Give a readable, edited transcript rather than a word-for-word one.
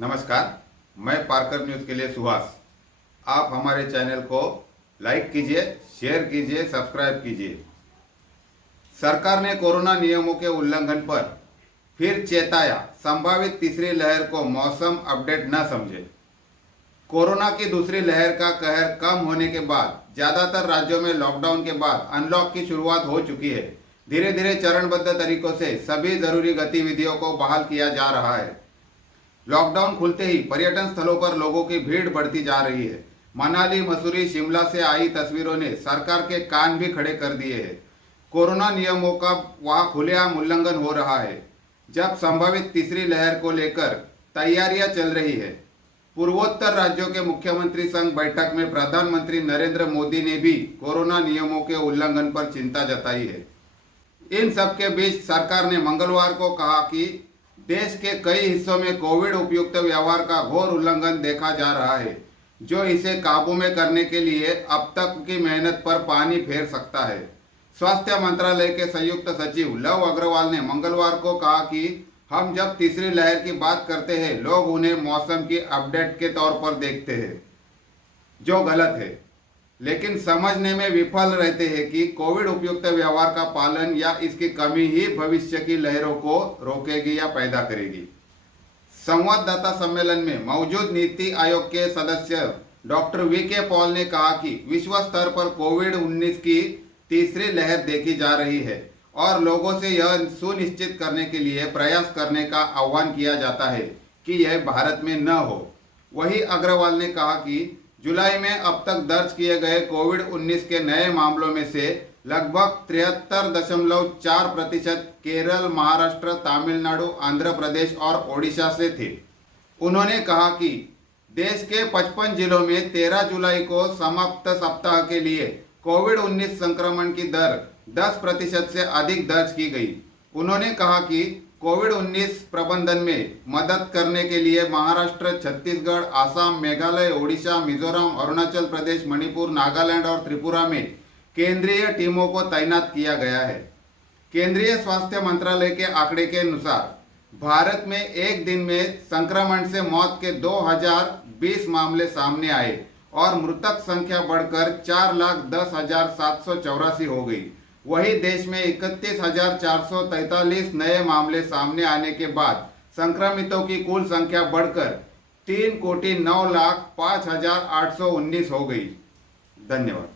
नमस्कार, मैं पारकर न्यूज़ के लिए सुहास। आप हमारे चैनल को लाइक कीजिए, शेयर कीजिए, सब्सक्राइब कीजिए। सरकार ने कोरोना नियमों के उल्लंघन पर फिर चेताया, संभावित तीसरी लहर को मौसम अपडेट न समझे। कोरोना की दूसरी लहर का कहर कम होने के बाद ज़्यादातर राज्यों में लॉकडाउन के बाद अनलॉक की शुरुआत हो चुकी है। धीरे धीरे चरणबद्ध तरीकों से सभी जरूरी गतिविधियों को बहाल किया जा रहा है। लॉकडाउन खुलते ही पर्यटन स्थलों पर लोगों की भीड़ बढ़ती जा रही है। मनाली, मसूरी, शिमला से आई तस्वीरों ने सरकार के कान भी खड़े कर दिए हैं। कोरोना नियमों का वहां खुलेआम उल्लंघन हो रहा है, जब संभावित तीसरी लहर को लेकर तैयारियां चल रही है। पूर्वोत्तर राज्यों के मुख्यमंत्री संघ बैठक में प्रधानमंत्री नरेंद्र मोदी ने भी कोरोना नियमों के उल्लंघन पर चिंता जताई है। इन सब के बीच सरकार ने मंगलवार को कहा कि देश के कई हिस्सों में कोविड उपयुक्त व्यवहार का घोर उल्लंघन देखा जा रहा है, जो इसे काबू में करने के लिए अब तक की मेहनत पर पानी फेर सकता है। स्वास्थ्य मंत्रालय के संयुक्त सचिव लव अग्रवाल ने मंगलवार को कहा कि हम जब तीसरी लहर की बात करते हैं, लोग उन्हें मौसम की अपडेट के तौर पर देखते हैं, जो गलत है, लेकिन समझने में विफल रहते हैं कि कोविड उपयुक्त व्यवहार का पालन या इसकी कमी ही भविष्य की लहरों को रोकेगी या पैदा करेगी। संवाददाता सम्मेलन में मौजूद नीति आयोग के सदस्य डॉक्टर वी.के. पॉल ने कहा कि विश्व स्तर पर कोविड-19 की तीसरी लहर देखी जा रही है और लोगों से यह सुनिश्चित करने के लिए प्रयास करने का आह्वान किया जाता है कि यह भारत में न हो। वहीं अग्रवाल ने कहा कि जुलाई में अब तक दर्ज किए गए कोविड-19 के नए मामलों में से लगभग 73.4% केरल, महाराष्ट्र, तमिलनाडु, आंध्र प्रदेश और ओडिशा से थे। उन्होंने कहा कि देश के 55 जिलों में 13 जुलाई को समाप्त सप्ताह के लिए कोविड-19 संक्रमण की दर 10% से अधिक दर्ज की गई। उन्होंने कहा कि कोविड-19 प्रबंधन में मदद करने के लिए महाराष्ट्र, छत्तीसगढ़, आसाम, मेघालय, ओडिशा, मिजोरम, अरुणाचल प्रदेश, मणिपुर, नागालैंड और त्रिपुरा में केंद्रीय टीमों को तैनात किया गया है। केंद्रीय स्वास्थ्य मंत्रालय के आंकड़े के अनुसार भारत में एक दिन में संक्रमण से मौत के 2020 मामले सामने आए और मृतक संख्या बढ़कर 4,10,784 हो गई। वही देश में 31,443 नए मामले सामने आने के बाद संक्रमितों की कुल संख्या बढ़कर 3,09,05,819 हो गई। धन्यवाद।